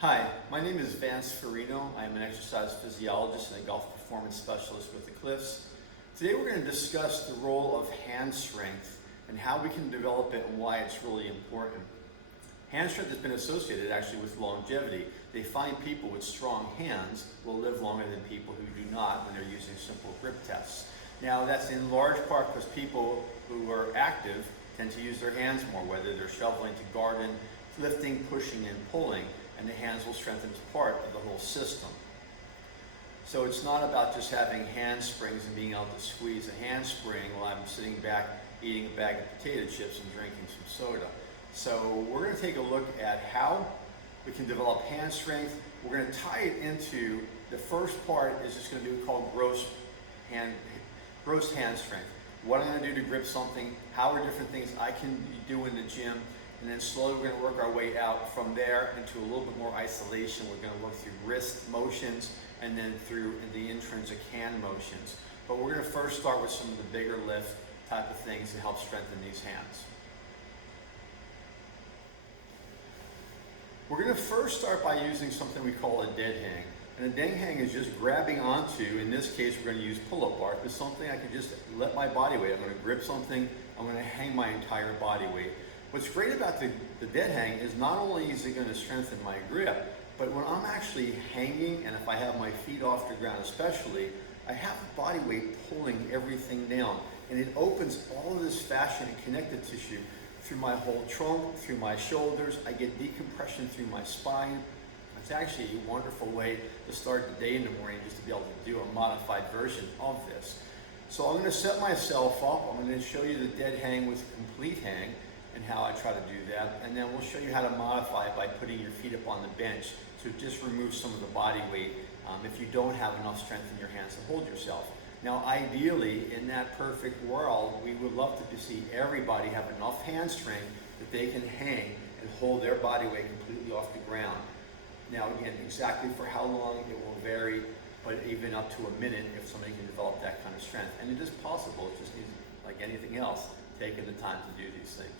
Hi, my name is Vance Farino. I am an exercise physiologist and a golf performance specialist with the Cliffs. Today we're going to discuss the role of hand strength and how we can develop it and why it's really important. Hand strength has been associated actually with longevity. They find people with strong hands will live longer than people who do not when they're using simple grip tests. Now that's in large part because people who are active tend to use their hands more, whether they're shoveling to garden, lifting, pushing, and pulling, and the hands will strengthen as part of the whole system. So it's not about just having hand springs and being able to squeeze a handspring while I'm sitting back eating a bag of potato chips and drinking some soda. So we're going to take a look at how we can develop hand strength. We're going to tie it into the first part is just going to be called gross hand strength. What I'm going to do to grip something, how are different things I can do in the gym, and then slowly we're going to work our way out from there into a little bit more isolation. We're going to work through wrist motions and then through the intrinsic hand motions. But we're going to first start with some of the bigger lift type of things to help strengthen these hands. We're going to first start by using something we call a dead hang. And a dead hang is just grabbing onto, in this case we're going to use pull-up bars, but something I can just let my body weight. I'm going to grip something, I'm going to hang my entire body weight. What's great about the dead hang is not only is it going to strengthen my grip, but when I'm actually hanging, and if I have my feet off the ground especially, I have the body weight pulling everything down. And it opens all of this fascia and connective tissue through my whole trunk, through my shoulders. I get decompression through my spine. It's actually a wonderful way to start the day in the morning, just to be able to do a modified version of this. So I'm going to set myself up. I'm going to show you the dead hang with complete hang and how I try to do that. And then we'll show you how to modify it by putting your feet up on the bench to just remove some of the body weight if you don't have enough strength in your hands to hold yourself. Now, ideally, in that perfect world, we would love to see everybody have enough hand strength that they can hang and hold their body weight completely off the ground. Now, again, exactly for how long it will vary, but even up to a minute if somebody can develop that kind of strength. And it is possible. It just needs, like anything else, taking the time to do these things.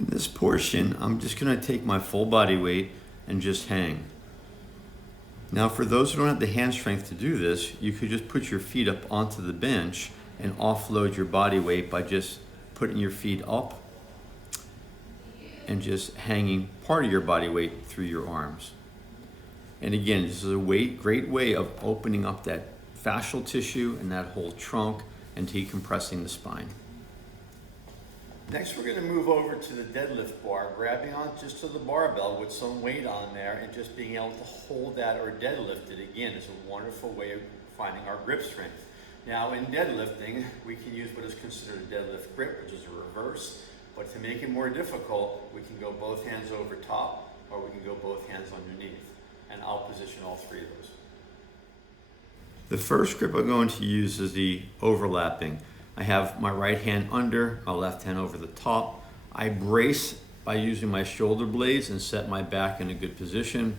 In this portion, I'm just going to take my full body weight and just hang. Now, for those who don't have the hand strength to do this, you could just put your feet up onto the bench and offload your body weight by just putting your feet up and just hanging part of your body weight through your arms. And again, this is a great way of opening up that fascial tissue and that whole trunk and decompressing the spine. Next, we're going to move over to the deadlift bar, grabbing on just to the barbell with some weight on there and just being able to hold that or deadlift it. Again, is a wonderful way of finding our grip strength. Now, in deadlifting, we can use what is considered a deadlift grip, which is a reverse. But to make it more difficult, we can go both hands over top or we can go both hands underneath. And I'll position all three of those. The first grip I'm going to use is the overlapping. I have my right hand under, my left hand over the top. I brace by using my shoulder blades and set my back in a good position.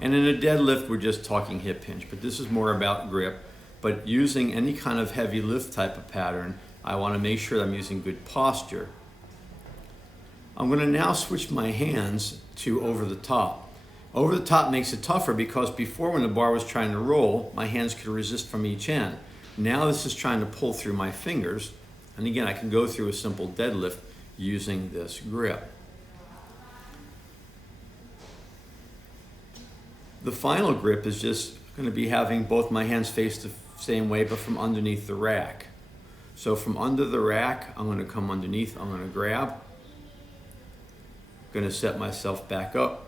And in a deadlift, we're just talking hip hinge, but this is more about grip. But using any kind of heavy lift type of pattern, I want to make sure that I'm using good posture. I'm going to now switch my hands to over the top. Over the top makes it tougher because before, when the bar was trying to roll, my hands could resist from each end. Now this is trying to pull through my fingers. And again, I can go through a simple deadlift using this grip. The final grip is just going to be having both my hands face the same way, but from underneath the rack. So from under the rack, I'm going to come underneath, I'm going to grab. Going to set myself back up.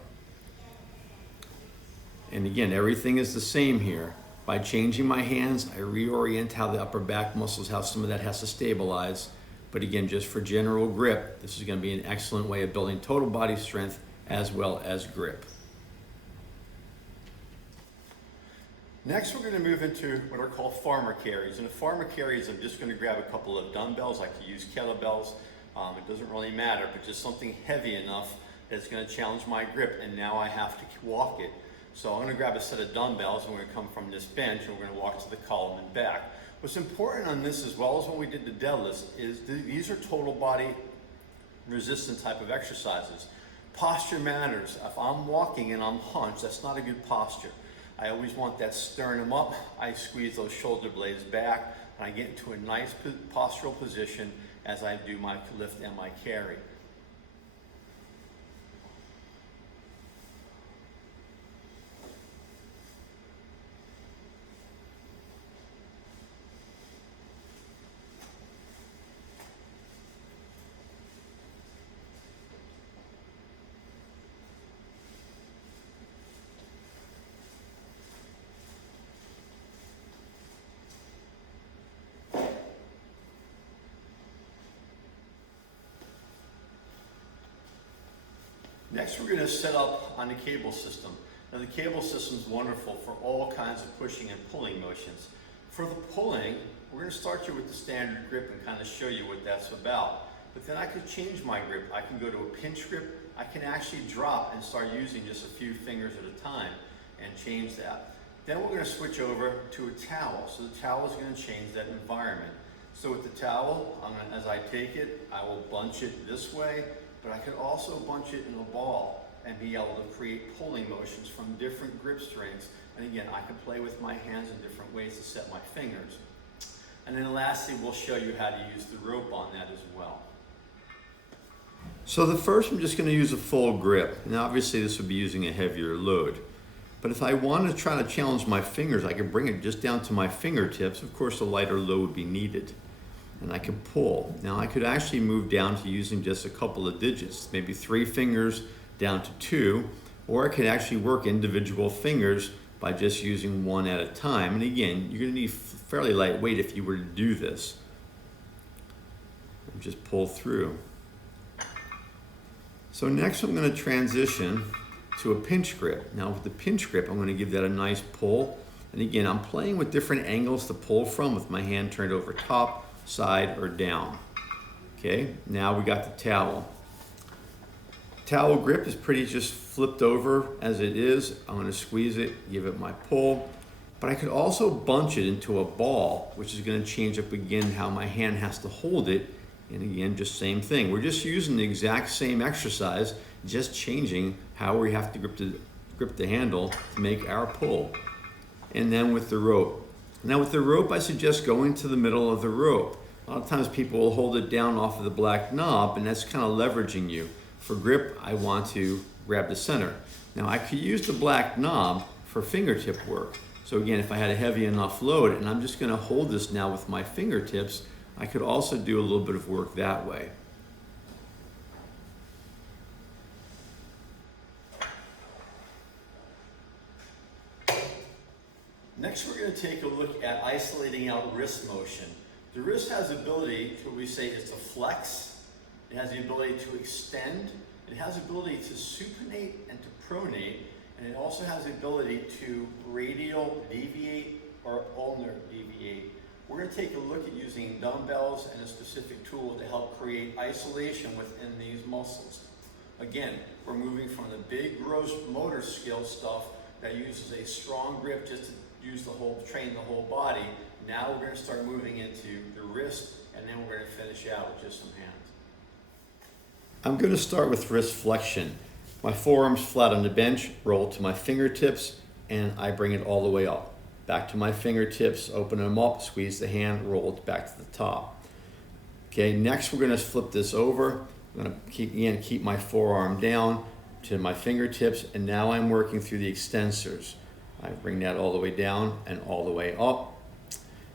And again, everything is the same here. By changing my hands, I reorient how the upper back muscles, how some of that has to stabilize. But again, just for general grip, this is going to be an excellent way of building total body strength as well as grip. Next, we're going to move into what are called farmer carries. And the farmer carries, I'm just going to grab a couple of dumbbells. I could use kettlebells. It doesn't really matter, but just something heavy enough that's going to challenge my grip, and now I have to walk it. So I'm going to grab a set of dumbbells, and we're going to come from this bench, and we're going to walk to the column and back. What's important on this, as well as when we did the deadlifts, is these are total body resistant type of exercises. Posture matters. If I'm walking and I'm hunched, that's not a good posture. I always want that sternum up. I squeeze those shoulder blades back, and I get into a nice postural position as I do my lift and my carry. Next, we're going to set up on the cable system. Now, the cable system is wonderful for all kinds of pushing and pulling motions. For the pulling, we're going to start you with the standard grip and kind of show you what that's about. But then I could change my grip. I can go to a pinch grip. I can actually drop and start using just a few fingers at a time and change that. Then we're going to switch over to a towel. So the towel is going to change that environment. So with the towel, as I take it, I will bunch it this way, but I could also bunch it in a ball and be able to create pulling motions from different grip strengths. And again, I can play with my hands in different ways to set my fingers. And then lastly, we'll show you how to use the rope on that as well. So the first, I'm just going to use a full grip. And obviously this would be using a heavier load. But if I want to try to challenge my fingers, I can bring it just down to my fingertips. Of course, a lighter load would be needed. And I can pull. Now I could actually move down to using just a couple of digits, maybe 3 fingers down to 2, or I could actually work individual fingers by just using 1 at a time. And again, you're going to need fairly lightweight if you were to do this. And just pull through. So next I'm going to transition to a pinch grip. Now with the pinch grip, I'm going to give that a nice pull. And again, I'm playing with different angles to pull from with my hand turned over top, side, or down. Okay, now we got the towel. Towel grip is pretty just flipped over as it is. I'm going to squeeze it, give it my pull, but I could also bunch it into a ball, which is going to change up again how my hand has to hold it. And again, just same thing. We're just using the exact same exercise, just changing how we have to grip the handle to make our pull. And then with the rope. Now with the rope, I suggest going to the middle of the rope. A lot of times people will hold it down off of the black knob, and that's kind of leveraging you. For grip, I want to grab the center. Now I could use the black knob for fingertip work. So again, if I had a heavy enough load, and I'm just going to hold this now with my fingertips, I could also do a little bit of work that way. Next, we're going to take a look at isolating out wrist motion. The wrist has the ability to what we say is to flex. It has the ability to extend. It has the ability to supinate and to pronate. And it also has the ability to radial deviate or ulnar deviate. We're going to take a look at using dumbbells and a specific tool to help create isolation within these muscles. Again, we're moving from the big gross motor skill stuff that uses a strong grip just to train the whole body. Now we're going to start moving into the wrist, and then we're going to finish out with just some hands. I'm going to start with wrist flexion. My forearms flat on the bench, roll to my fingertips, and I bring it all the way up. Back to my fingertips, open them up, squeeze the hand, roll it back to the top. Okay, next we're going to flip this over. I'm going to keep my forearm down to my fingertips, and now I'm working through the extensors. I bring that all the way down and all the way up.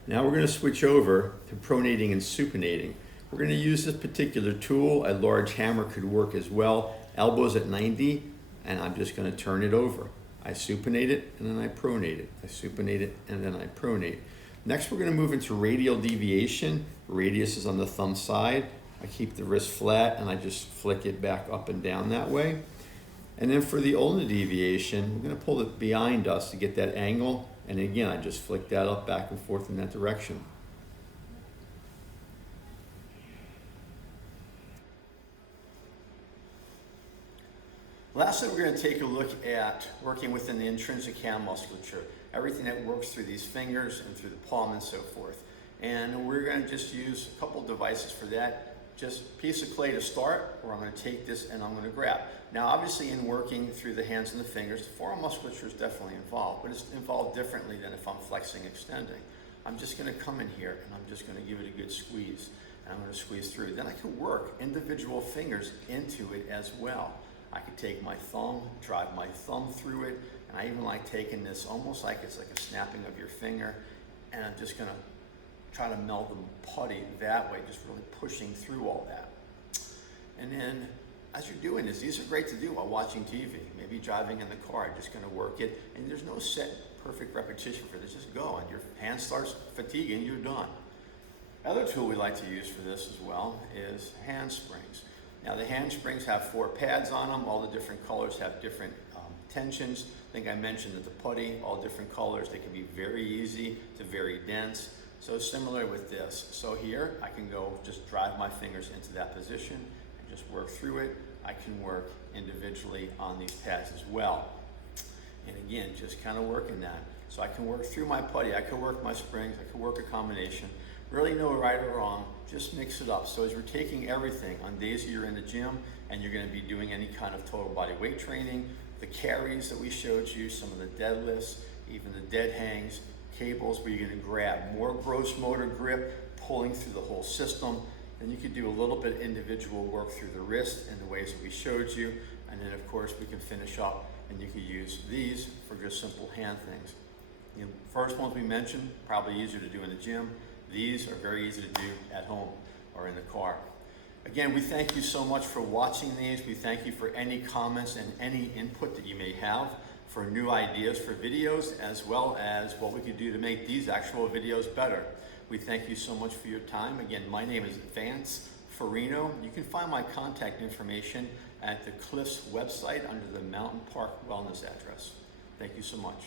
Now we're going to switch over to pronating and supinating. We're going to use this particular tool. A large hammer could work as well. Elbows at 90, and I'm just going to turn it over. I supinate it, and then I pronate it. I supinate it, and then I pronate. Next, we're going to move into radial deviation. Radius is on the thumb side. I keep the wrist flat, and I just flick it back up and down that way. And then for the ulnar deviation, we're going to pull it behind us to get that angle. And again, I just flick that up back and forth in that direction. Lastly, we're going to take a look at working within the intrinsic hand musculature, everything that works through these fingers and through the palm and so forth. And we're going to just use a couple devices for that. just piece of clay to start, or I'm going to take this and I'm going to grab. Now obviously in working through the hands and the fingers, the forearm musculature is definitely involved, but it's involved differently than if I'm flexing, extending. I'm just going to come in here and I'm just going to give it a good squeeze, and I'm going to squeeze through. Then I can work individual fingers into it as well. I could take my thumb, drive my thumb through it, and I even like taking this almost like it's like a snapping of your finger, and I'm just going to try to meld the putty that way, just really pushing through all that. And then as you're doing this, these are great to do while watching TV, maybe driving in the car, just going to work it, and there's no set perfect repetition for this. Just go, and your hand starts fatiguing, you're done. Other tool we like to use for this as well is hand springs. Now the hand springs have 4 pads on them. All the different colors have different tensions. I think I mentioned that the putty, all different colors, they can be very easy to very dense. So similar with this. So here I can go just drive my fingers into that position and just work through it. I can work individually on these pads as well. And again, just kind of working that. So I can work through my putty, I can work my springs, I can work a combination. Really no right or wrong, just mix it up. So as we're taking everything, on days you're in the gym and you're going to be doing any kind of total body weight training, the carries that we showed you, some of the deadlifts, even the dead hangs, cables where you're going to grab more gross motor grip, pulling through the whole system. Then you could do a little bit of individual work through the wrist in the ways that we showed you. And then of course we can finish up and you could use these for just simple hand things. The first ones we mentioned, probably easier to do in the gym. These are very easy to do at home or in the car. Again, we thank you so much for watching these. We thank you for any comments and any input that you may have for new ideas for videos, as well as what we could do to make these actual videos better. We thank you so much for your time. Again, my name is Vance Farino. You can find my contact information at the Cliffs website under the Mountain Park Wellness address. Thank you so much.